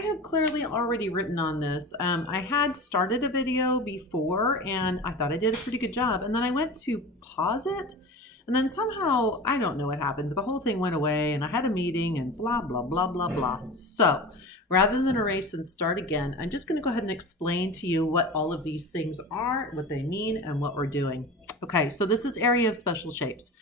have clearly already written on this. I had started a video before and I thought I did a pretty good job. And then I went to pause it. And then somehow, I don't know what happened, but the whole thing went away and I had a meeting and blah, blah, blah, blah, blah. So rather than erase and start again, I'm just going to go ahead and explain to you what all of these things are, what they mean, and what we're doing. Okay, so this is area of special shapes.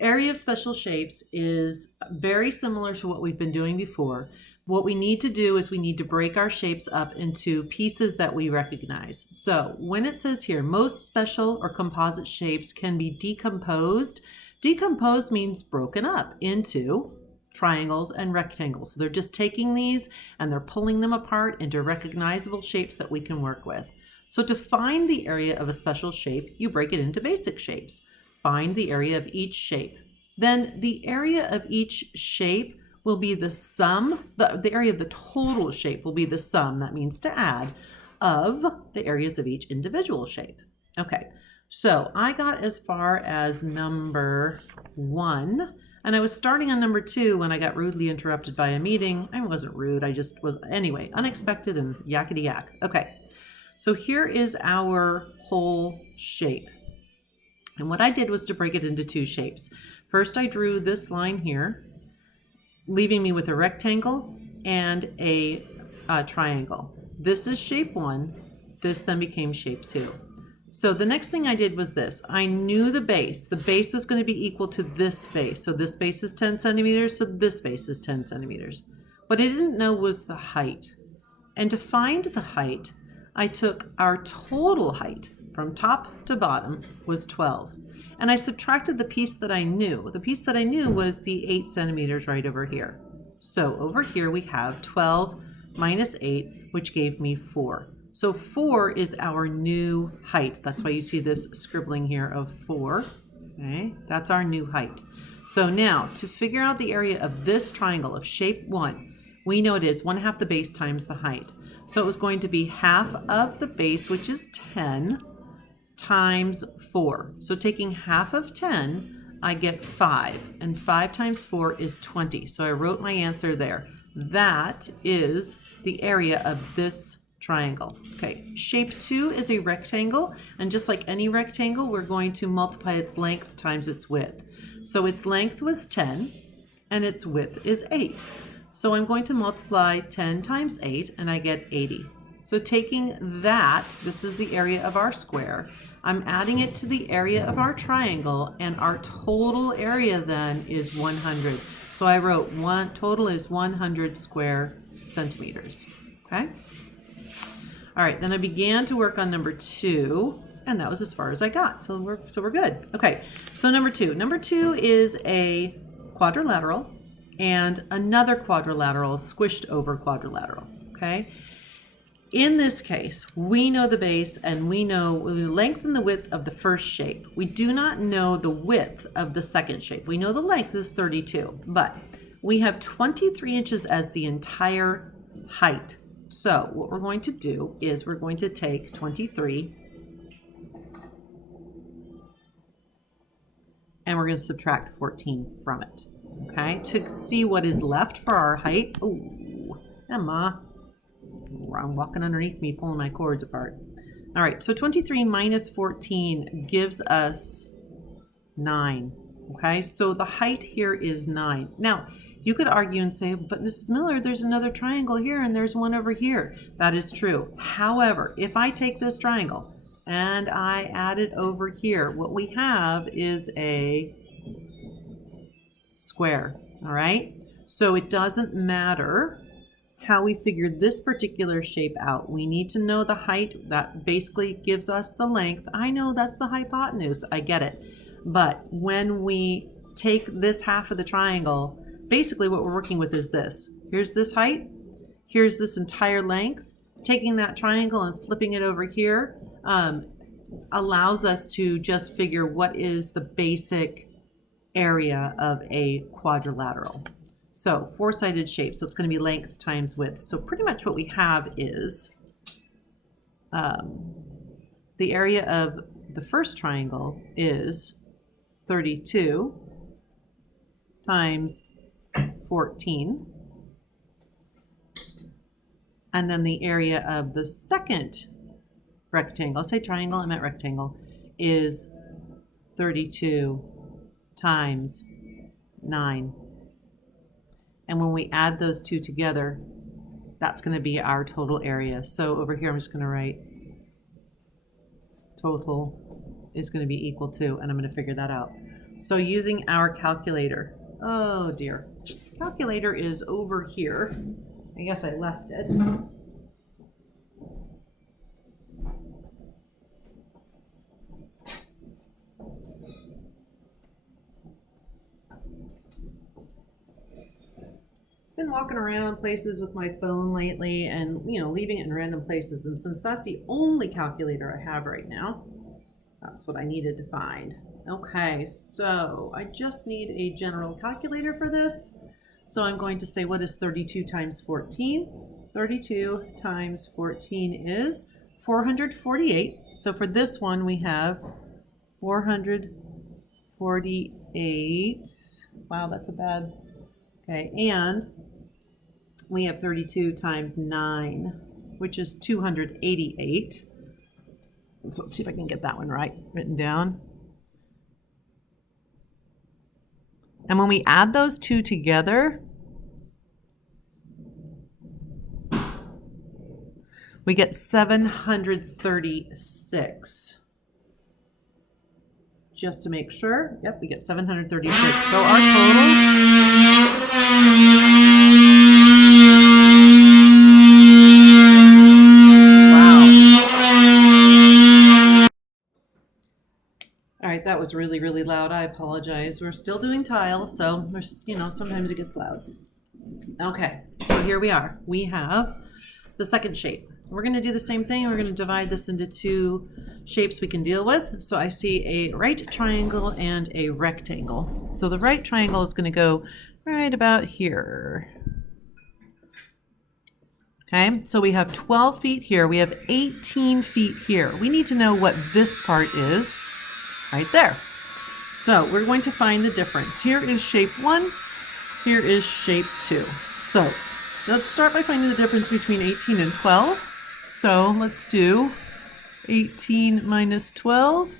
Area of special shapes is very similar to what we've been doing before. What we need to do is we need to break our shapes up into pieces that we recognize. So when it says here, most special or composite shapes can be decomposed. Decomposed means broken up into triangles and rectangles. So they're just taking these and they're pulling them apart into recognizable shapes that we can work with. So to find the area of a special shape, you break it into basic shapes. Find the area of each shape. Then the area of each shape will be the sum, the area of the total shape will be the sum, that means to add, of the areas of each individual shape. Okay, so I got as far as number 1, and I was starting on number 2 when I got rudely interrupted by a meeting. I wasn't rude, I just was, anyway, unexpected and yakety yak. Okay, so here is our whole shape. And what I did was to break it into 2 shapes. First, I drew this line here, leaving me with a rectangle and a triangle. This is shape 1. This then became shape 2. So the next thing I did was this. I knew the base. The base was going to be equal to this base. So this base is 10 centimeters, so this base is 10 centimeters. What I didn't know was the height. And to find the height, I took our total height from top to bottom was 12. And I subtracted the piece that I knew. The piece that I knew was the 8 centimeters right over here. So over here we have 12 minus 8, which gave me 4. So 4 is our new height. That's why you see this scribbling here of 4. Okay, that's our new height. So now to figure out the area of this triangle of shape 1, we know it is 1/2 the base times the height. So it was going to be half of the base, which is 10, times 4. So taking half of 10, I get 5. And 5 times 4 is 20. So I wrote my answer there. That is the area of this triangle. Okay, shape 2 is a rectangle. And just like any rectangle, we're going to multiply its length times its width. So its length was 10 and its width is 8. So I'm going to multiply 10 times 8 and I get 80. So taking that, this is the area of our square, I'm adding it to the area of our triangle, and our total area then is 100. So I wrote total is 100 square centimeters. Okay? All right, then I began to work on number 2, and that was as far as I got. So we're good. Okay, so number 2. Number 2 is a quadrilateral and another quadrilateral squished over quadrilateral. Okay? In this case, we know the base and we know the length and the width of the first shape. We do not know the width of the second shape. We know the length is 32, but we have 23 inches as the entire height. So what we're going to do is we're going to take 23 and we're going to subtract 14 from it, okay, to see what is left for our height. Oh, Emma. I'm walking underneath me, pulling my cords apart. All right, so 23 minus 14 gives us 9. Okay, so the height here is 9. Now, you could argue and say, but Mrs. Miller, there's another triangle here and there's one over here. That is true. However, if I take this triangle and I add it over here, what we have is a square. All right, so it doesn't matter how we figured this particular shape out. We need to know the height. That basically gives us the length. I know that's the hypotenuse. I get it. But when we take this half of the triangle, basically what we're working with is this. Here's this height. Here's this entire length. Taking that triangle and flipping it over here allows us to just figure what is the basic area of a quadrilateral. So 4-sided shape, so it's going to be length times width. So pretty much what we have is the area of the first triangle is 32 times 14 And then the area of the second rectangle, say triangle, I meant rectangle, is 32 times 9. And when we add those two together, that's going to be our total area. So over here, I'm just going to write total is going to be equal to, and I'm going to figure that out. So using our calculator, oh dear, calculator is over here. I guess I left it. Been walking around places with my phone lately and leaving it in random places, and since that's the only calculator I have right now, that's what I needed to find. Okay, so I just need a general calculator for this. So I'm going to say, what is 32 times 14? 32 times 14 is 448. So for this one we have 448. Wow, that's a bad. Okay, and we have 32 times 9, which is 288. So let's see if I can get that one right, written down. And when we add those two together, we get 736. Just to make sure, yep, we get 736. So our total, all right, that was really, really loud. I apologize. We're still doing tile, so there's, sometimes it gets loud. Okay, so here we are. We have the second shape. We're going to do the same thing. We're going to divide this into two shapes we can deal with. So I see a right triangle and a rectangle. So the right triangle is going to go right about here. Okay, so we have 12 feet here. We have 18 feet here. We need to know what this part is right there. So we're going to find the difference. Here is shape 1. Here is shape 2. So let's start by finding the difference between 18 and 12. So let's do 18 minus 12,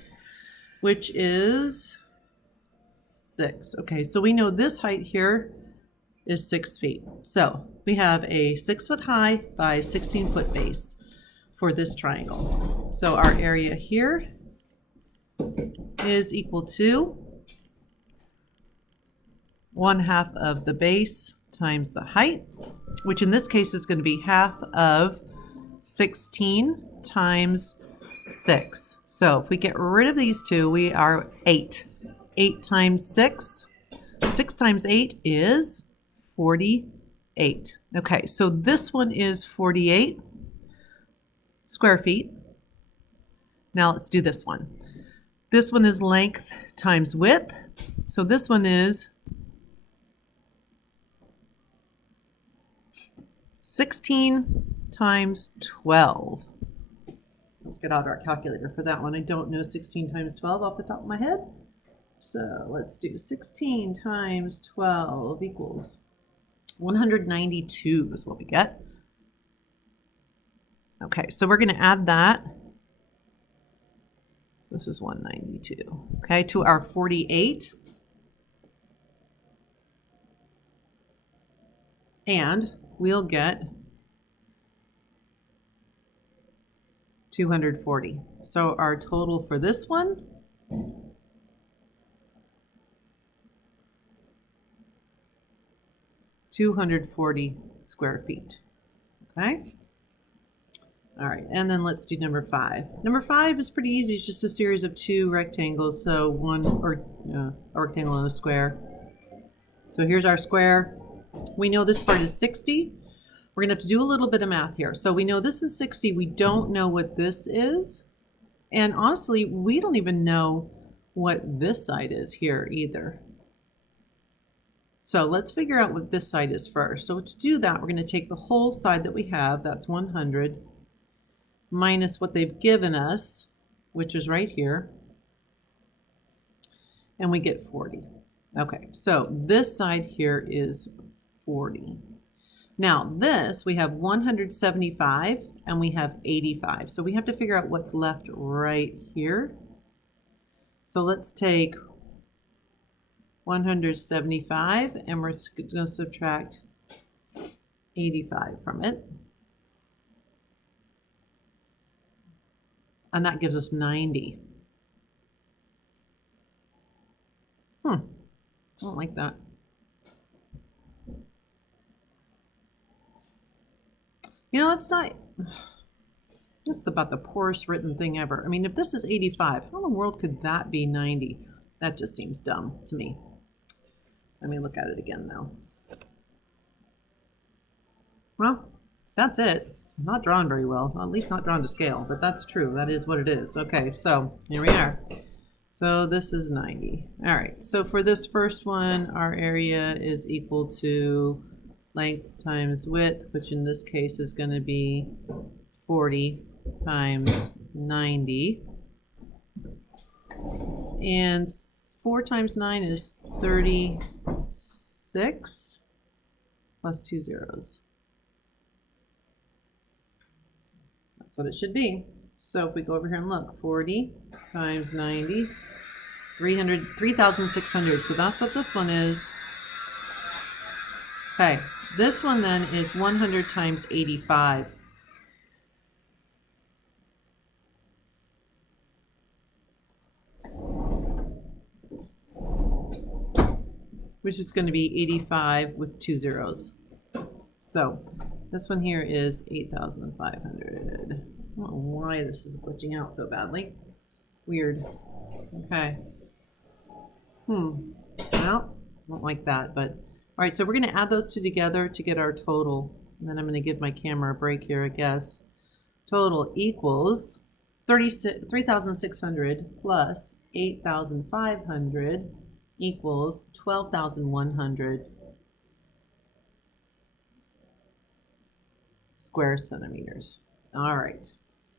which is 6. Okay, so we know this height here is 6 feet. So we have a 6-foot high by 16-foot base for this triangle. So our area here is equal to 1/2 of the base times the height, which in this case is going to be half of 16 times 6. So if we get rid of these two, we are 8. 8 times 6. 6 times 8 is 48. Okay, so this one is 48 square feet. Now let's do this one. This one is length times width. So this one is 16 times 12. Let's get out our calculator for that one. I don't know 16 times 12 off the top of my head. So let's do 16 times 12 equals 192 is what we get. Okay, so we're going to add that. This is 192, okay, to our 48. And we'll get 240. So our total for this one (240 square feet). Okay. All right, and then let's do number 5. Number 5 is pretty easy. It's just a series of two rectangles. So a rectangle and a square. So here's our square. We know this part is 60. We're going to have to do a little bit of math here. So we know this is 60. We don't know what this is. And honestly, we don't even know what this side is here either. So let's figure out what this side is first. So to do that, we're going to take the whole side that we have, that's 100, minus what they've given us, which is right here, and we get 40. Okay, so this side here is 40. Now this, we have 175 and we have 85. So we have to figure out what's left right here. So let's take 175 and we're going to subtract 85 from it. And that gives us 90. I don't like that. You know, that's about the poorest written thing ever. I mean, if this is 85, how in the world could that be 90? That just seems dumb to me. Let me look at it again, though. Well, that's it. Not drawn very well, at least not drawn to scale, but that's true. That is what it is. Okay, so here we are. So this is 90. All right, so for this first one, our area is equal to length times width, which in this case is going to be 40 times 90. And 4 times 9 is 36 plus 2 zeros. That's what it should be. So if we go over here and look, 40 times 90, 3,600. So that's what this one is. Okay, this one then is 100 times 85. Which is going to be 85 with 2 zeros. So this one here is 8,500. I don't know why this is glitching out so badly. Weird. Okay. Well, don't like that, but all right, so we're going to add those two together to get our total. And then I'm going to give my camera a break here, I guess. Total equals 3,600 plus 8,500 equals 12,100 square centimeters. All right.